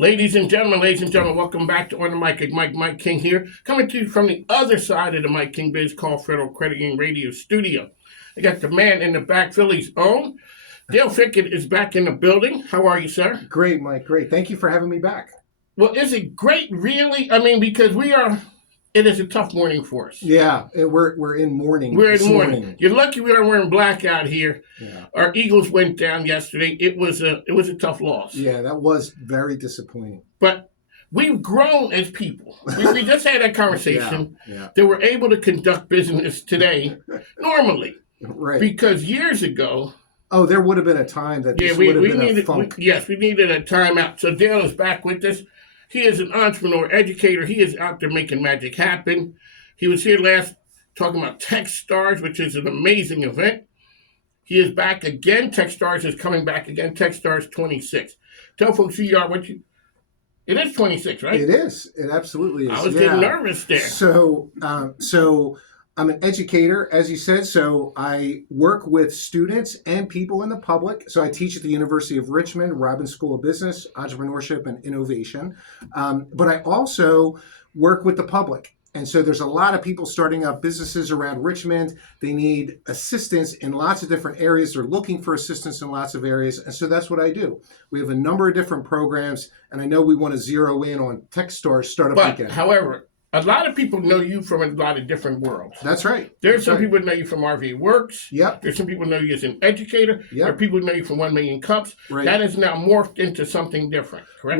Ladies and gentlemen, welcome back to On the Mic. Mike King here, coming to you from the other side of the Mike King Biz Call Federal Credit Union Radio Studio. I got the man in the back, Philly's own. Dale Fickett is back in the building. How are you, sir? Great, Mike. Great. Thank you for having me back. Well, is it great, really? I mean, because it is a tough morning for us. Yeah, we're in mourning. We're in mourning. You're lucky we aren't wearing black out here. Yeah. Our Eagles went down yesterday. It was a tough loss. Yeah, that was very disappointing. But we've grown as people. We just had that conversation yeah. that we're able to conduct business today normally. Right. Because years ago... Oh, there would have been a time that this would have been a funk. We needed a timeout. So Dale is back with us. He is an entrepreneur, educator. He is out there making magic happen. He was here last talking about Techstars, which is an amazing event. He is back again. Techstars is coming back again. Techstars 26. Tell folks who you are, It is 26, right? It is. It absolutely is. I was getting nervous there. So I'm an educator, as you said. So I work with students and people in the public. So I teach at the University of Richmond, Robbins School of Business, Entrepreneurship and Innovation. But I also work with the public. And so there's a lot of people starting up businesses around Richmond. They need assistance in lots of different areas. They're looking for assistance in lots of areas. And so that's what I do. We have a number of different programs. And I know we want to zero in on Techstars Startup Weekend. However, a lot of people know you from a lot of different worlds. That's right. There's some people that know you from RVA Works. Yep. There's some people who know you as an educator. Yep. There are people who know you from 1 Million Cups. Right. That is now morphed into something different, correct?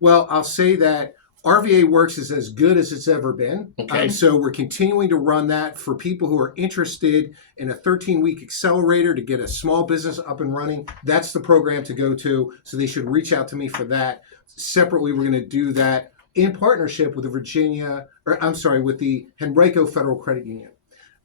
Well, I'll say that RVA Works is as good as it's ever been. Okay. So we're continuing to run that for people who are interested in a 13-week accelerator to get a small business up and running. That's the program to go to. So they should reach out to me for that. Separately, we're going to do that in partnership with with the Henrico Federal Credit Union.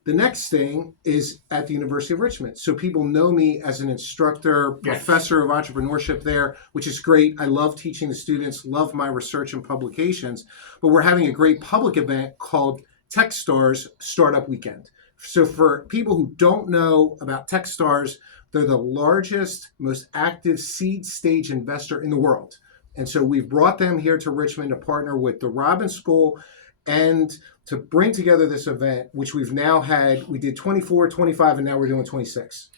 The next thing is at the University of Richmond. So people know me as an instructor, professor of entrepreneurship there, which is great. I love teaching the students, love my research and publications. But we're having a great public event called Techstars Startup Weekend. So for people who don't know about Techstars, they're the largest, most active seed stage investor in the world. And so we've brought them here to Richmond to partner with the Robbins School and to bring together this event, which we did 24, 25, and now we're doing 26.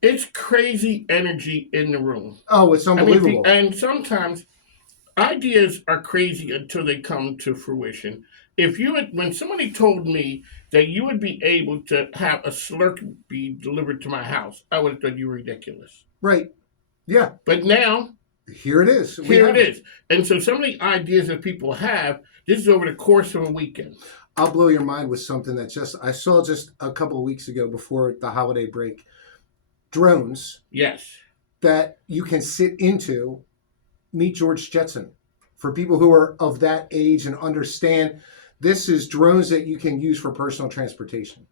It's crazy energy in the room. Oh, it's unbelievable. And sometimes ideas are crazy until they come to fruition. When somebody told me that you would be able to have a Slurpee delivered to my house, I would have thought you were ridiculous. Right. Yeah. But now... Here it is. Here it is. And so some of the ideas that people have, this is over the course of a weekend. I'll blow your mind with something that I saw just a couple of weeks ago before the holiday break. Drones. Yes. That you can sit into. Meet George Jetson. For people who are of that age and understand, this is drones that you can use for personal transportation.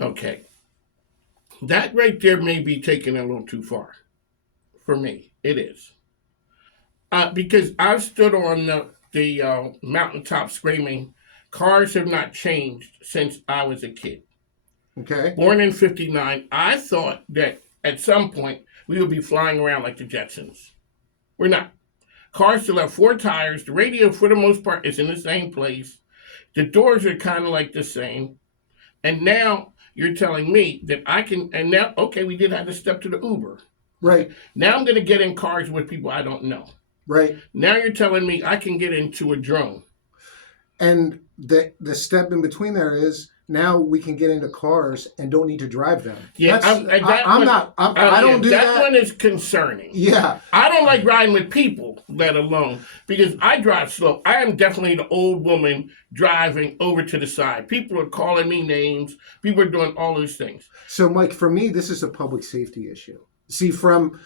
Okay. That right there may be taken a little too far. For me, it is. Because I've stood on the mountaintop screaming, cars have not changed since I was a kid. Okay. Born in 59, I thought that at some point we would be flying around like the Jetsons. We're not. Cars still have 4 tires. The radio, for the most part, is in the same place. The doors are kind of like the same. And now... you're telling me that I can, and now, okay, we did have to step to the Uber. Right. Now I'm going to get in cars with people I don't know. Right. Now you're telling me I can get into a drone. And the step in between there is now we can get into cars and don't need to drive them. Yeah, I don't do that. That one is concerning. Yeah. I don't like riding with people, let alone, because I drive slow. I am definitely the old woman driving over to the side. People are calling me names. People are doing all those things. So, Mike, for me, this is a public safety issue. See, from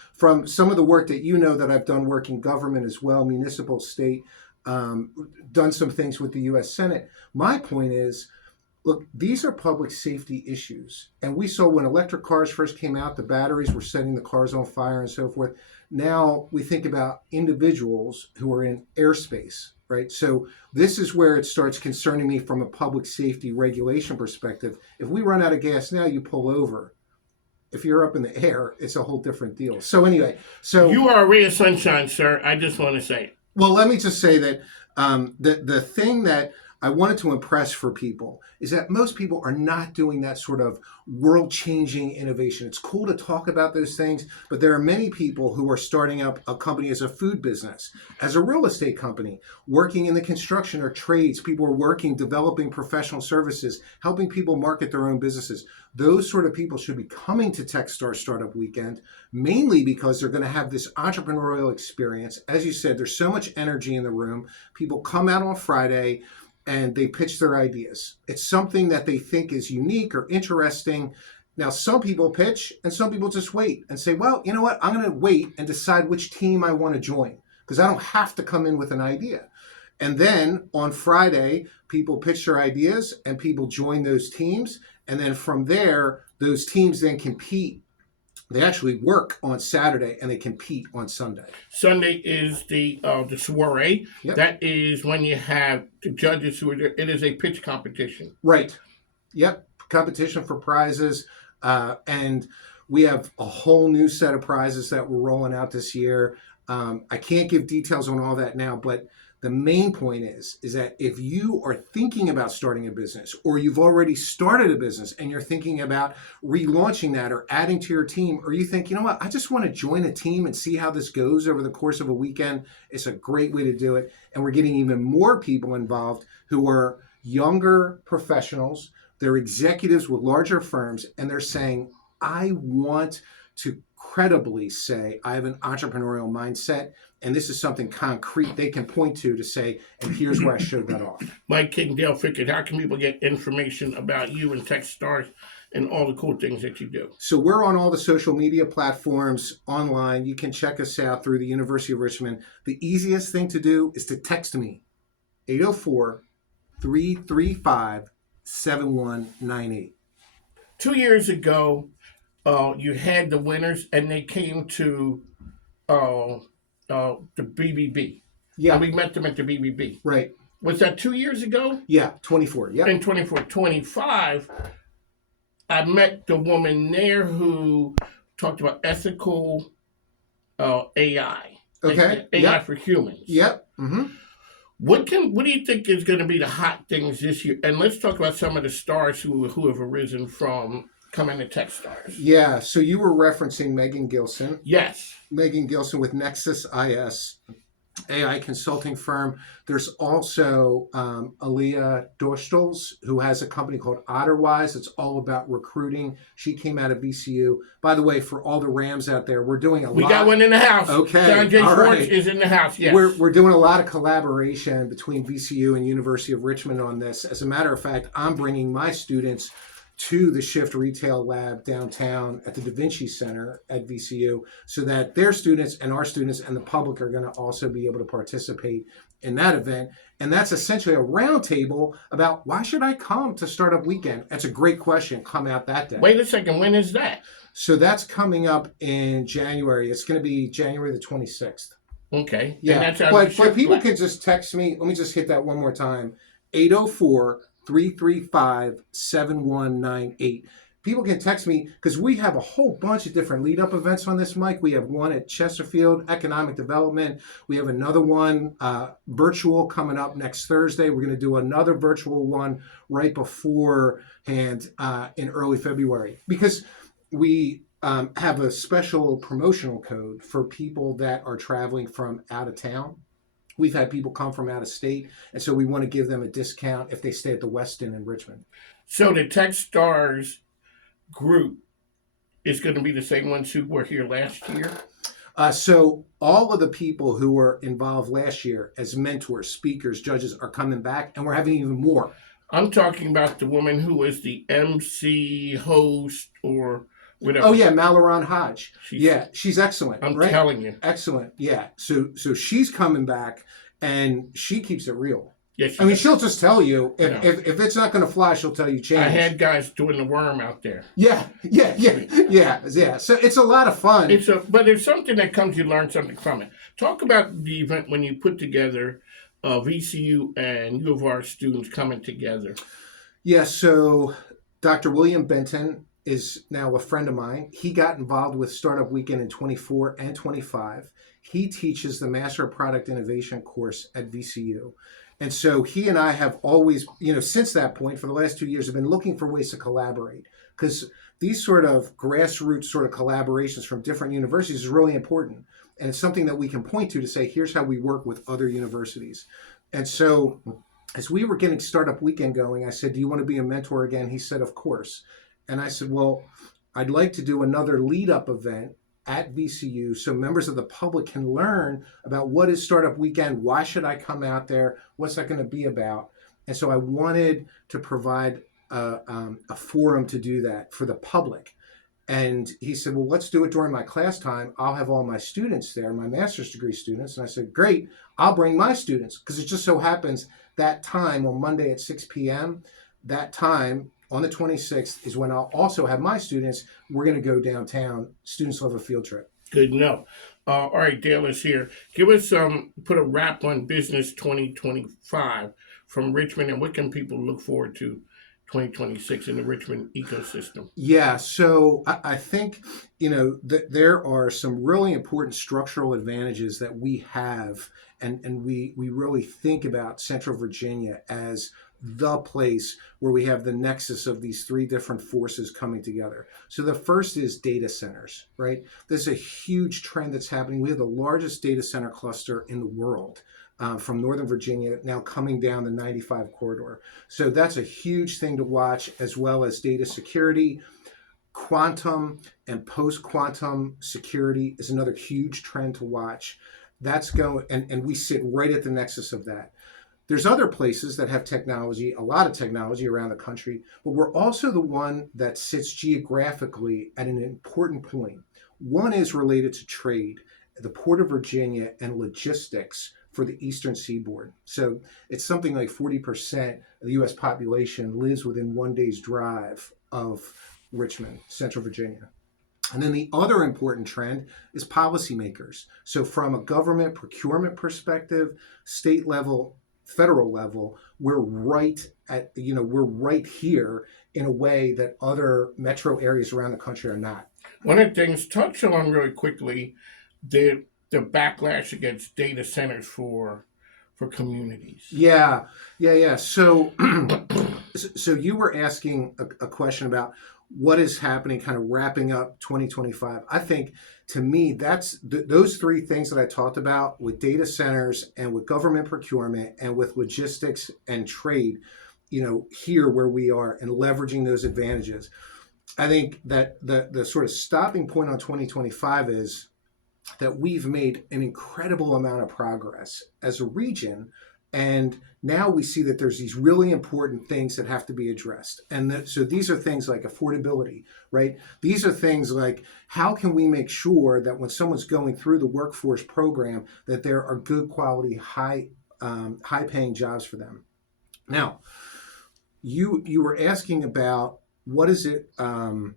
some of the work that you know that I've done work in government as well, municipal, state, done some things with the U.S. Senate. My point is, look, these are public safety issues. And we saw when electric cars first came out, the batteries were setting the cars on fire and so forth. Now we think about individuals who are in airspace, right? So this is where it starts concerning me from a public safety regulation perspective. If we run out of gas now, you pull over. If you're up in the air, it's a whole different deal. So anyway, so You are a ray of sunshine, sir. I just want to say it. well, let me just say that the thing that I wanted to impress for people is that most people are not doing that sort of world-changing innovation. It's cool to talk about those things, but there are many people who are starting up a company as a food business, as a real estate company, working in the construction or trades. People are working, developing professional services, helping people market their own businesses. Those sort of people should be coming to Techstars Startup Weekend, mainly because they're going to have this entrepreneurial experience. As you said, there's so much energy in the room. People come out on Friday and they pitch their ideas. It's something that they think is unique or interesting. Now, some people pitch and some people just wait and say, well, you know what? I'm going to wait and decide which team I want to join because I don't have to come in with an idea. And then on Friday, people pitch their ideas and people join those teams. And then from there, those teams then compete. They actually work on Saturday and they compete on Sunday. Sunday is the soiree. Yep. That is when you have the judges who are there. It is a pitch competition. Right. Yep. Competition for prizes. And we have a whole new set of prizes that we're rolling out this year. I can't give details on all that now, but the main point is that if you are thinking about starting a business or you've already started a business and you're thinking about relaunching that or adding to your team, or you think, you know what, I just want to join a team and see how this goes over the course of a weekend, it's a great way to do it. And we're getting even more people involved who are younger professionals. They're executives with larger firms, and they're saying, I want to credibly say I have an entrepreneurial mindset, and this is something concrete they can point to say, and here's where I showed that off. Mike King, Dale Fickett, how can people get information about you and Techstars and all the cool things that you do? So we're on all the social media platforms online. You can check us out through the University of Richmond. The easiest thing to do is to text me, 804-335-7198. 2 years ago, you had the winners, and they came to the BBB. Yeah. And we met them at the BBB. Right. Was that 2 years ago? Yeah, 24. Yeah. In 24, 25, I met the woman there who talked about ethical AI. Okay. AI Yep. for humans. Yep. Mm-hmm. What do you think is going to be the hot things this year? And let's talk about some of the stars who have arisen from coming to Techstars. Yeah. So you were referencing Megan Gilson. Yes. Megan Gilson with Nexus IS, AI consulting firm. There's also Aaliyah Dorstels, who has a company called Otterwise. It's all about recruiting. She came out of VCU. By the way, for all the Rams out there, we're doing a lot. We got one in the house. Okay. John J. All Schwartz right. is in the house, yes. We're doing a lot of collaboration between VCU and University of Richmond on this. As a matter of fact, I'm bringing my students to the Shift Retail Lab downtown at the Da Vinci Center at VCU so that their students and our students and the public are going to also be able to participate in that event. And that's essentially a roundtable about why should I come to Startup Weekend? That's a great question. Come out that day. Wait a second. When is that? So that's coming up in January. It's going to be January the 26th. Okay. Yeah. And that's But people can just text me. Let me just hit that one more time. 804-335-7198. People can text me because we have a whole bunch of different lead-up events on this, Mike. We have one at Chesterfield, Economic Development. We have another one virtual coming up next Thursday. We're going to do another virtual one right beforehand in early February because we have a special promotional code for people that are traveling from out of town. We've had people come from out of state, and so we want to give them a discount if they stay at the Westin in Richmond. So the Techstars group is going to be the same ones who were here last year? So all of the people who were involved last year as mentors, speakers, judges are coming back, and we're having even more. I'm talking about the woman who was the MC, host, or whatever. Oh, yeah, Malaron Hodge. She's excellent. I'm right? telling you. Excellent, yeah. So she's coming back, and she keeps it real. Yes, I mean, she'll just tell you. If it's not going to fly, she'll tell you change. I had guys doing the worm out there. Yeah. So it's a lot of fun. But there's something that comes, you learn something from it. Talk about the event when you put together VCU and U of R students coming together. Yeah, so Dr. William Benton is now a friend of mine. He got involved with Startup Weekend in 24 and 25. He teaches the Master of Product Innovation course at VCU. And so he and I have always, since that point, for the last 2 years, have been looking for ways to collaborate, because these sort of grassroots sort of collaborations from different universities is really important. And it's something that we can point to say, here's how we work with other universities. And so as we were getting Startup Weekend going, I said, do you want to be a mentor again? He said, of course. And I said, well, I'd like to do another lead-up event at VCU so members of the public can learn about what is Startup Weekend, why should I come out there, what's that going to be about. And so I wanted to provide a forum to do that for the public. And he said, well, let's do it during my class time. I'll have all my students there, my master's degree students. And I said, great, I'll bring my students, because it just so happens that time on Monday at 6 p.m., that time on the 26th is when I'll also have my students. We're going to go downtown. Students will have a field trip. Good to know. All right, Dale is here. Give us put a wrap on Business 2025 from Richmond, and what can people look forward to 2026 in the Richmond ecosystem? Yeah, so I think, that there are some really important structural advantages that we have, and we really think about Central Virginia as the place where we have the nexus of these three different forces coming together. So the first is data centers, right? There's a huge trend that's happening. We have the largest data center cluster in the world. From Northern Virginia, now coming down the 95 corridor. So that's a huge thing to watch, as well as data security. Quantum and post-quantum security is another huge trend to watch. That's going, and we sit right at the nexus of that. There's other places that have technology, a lot of technology around the country, but we're also the one that sits geographically at an important point. One is related to trade, the Port of Virginia, and logistics for the Eastern Seaboard. So it's something like 40% of the U.S. population lives within 1 day's drive of Richmond, Central Virginia. And then the other important trend is policymakers. So from a government procurement perspective, state level, federal level, we're right here in a way that other metro areas around the country are not. One of the things, touch on really quickly, the backlash against data centers for communities. Yeah. So you were asking a question about what is happening, kind of wrapping up 2025. I think, to me, that's those three things that I talked about with data centers and with government procurement and with logistics and trade, here where we are and leveraging those advantages. I think that the sort of stopping point on 2025 is that we've made an incredible amount of progress as a region. And now we see that there's these really important things that have to be addressed. And so these are things like affordability, right? These are things like, how can we make sure that when someone's going through the workforce program, that there are good quality, high paying jobs for them? Now, you were asking about, what is it? There's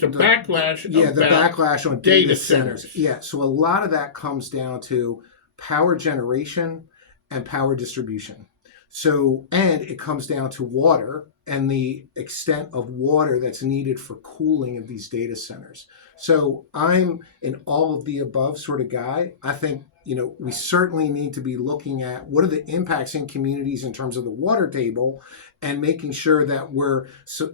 the backlash. Yeah, the backlash on data centers. centers. Yeah, so a lot of that comes down to power generation and power distribution. So, and it comes down to water and the extent of water that's needed for cooling of these data centers. So I'm an all of the above sort of guy. I think, we certainly need to be looking at what are the impacts in communities in terms of the water table, and making sure that we're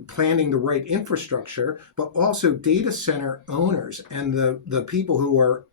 planning the right infrastructure, but also data center owners and the people who are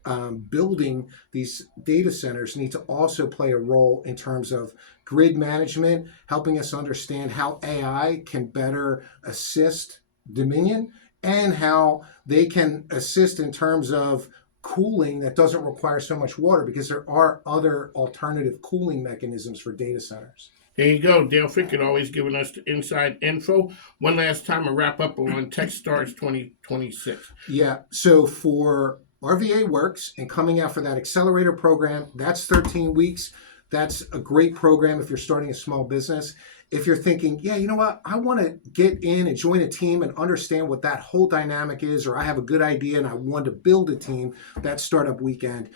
building these data centers need to also play a role in terms of grid management, helping us understand how AI can better assist Dominion, and how they can assist in terms of cooling that doesn't require so much water, because there are other alternative cooling mechanisms for data centers. There you go. Dale Fickett always giving us the inside info. One last time, a wrap up on TechStars 2026. Yeah, so for RVA Works and coming out for that accelerator program, that's 13 weeks. That's a great program if you're starting a small business. If you're thinking, yeah, you know what, I want to get in and join a team and understand what that whole dynamic is, or I have a good idea and I want to build a team, that Startup Weekend,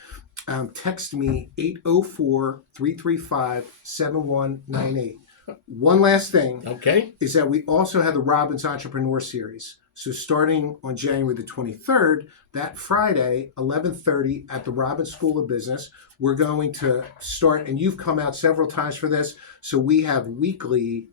text me 804-335-7198. One last thing Okay. is that we also have the Robbins Entrepreneur Series. So starting on January the 23rd, that Friday, 11:30 at the Robbins School of Business, we're going to start, and you've come out several times for this, so we have weekly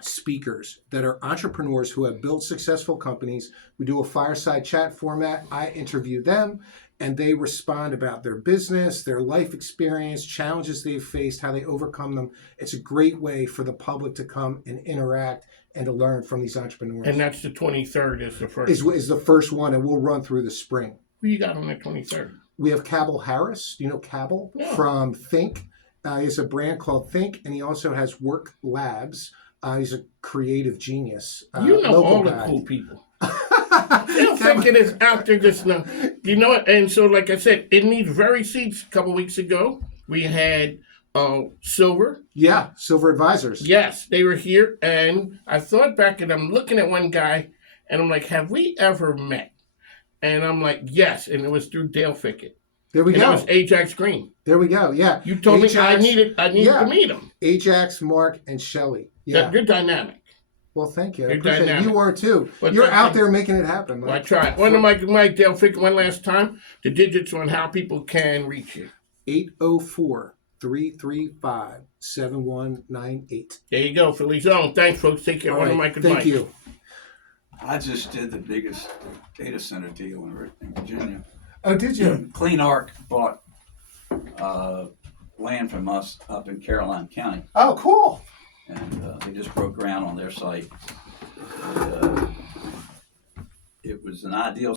speakers that are entrepreneurs who have built successful companies. We do a fireside chat format. I interview them and they respond about their business, their life experience, challenges they've faced, how they overcome them. It's a great way for the public to come and interact and to learn from these entrepreneurs. And that's the 23rd is the first. Is the first one, and we'll run through the spring. Who you got on the 23rd? We have Cabell Harris. Do you know Cabell? Yeah. From Think. He has a brand called Think, and he also has Work Labs. He's a creative genius. You know local all the guy. cool people. They'll think it is out there just now. You know what? And so, like I said, it needs very seats. A couple weeks ago, we had Silver. Yeah, Silver Advisors. Yes, they were here. And I thought back and I'm looking at one guy and I'm like, have we ever met? And I'm like, yes. And it was through Dale Fickett. There we And go. that was Ajax Green. There we go. Yeah. You told me I Ajax- needed to meet him. Ajax, Mark, and Shelley. Yeah. You're dynamic. Well, thank you. I You're appreciate it. dynamic. You are too. But You're that- out there making it happen. Well, I Mike. tried. One of Mike Dale Fickett, one last time. The digits on how people can reach you. 804-335-7198. There you go, Philly's own. Thanks, folks. Take care. All One of right. Mike and Thank Mike. you. I just did the biggest data center deal in Virginia. Oh, did you? Clean Arc bought land from us up in Caroline County, Oh, cool. and they just broke ground on their site. It was an ideal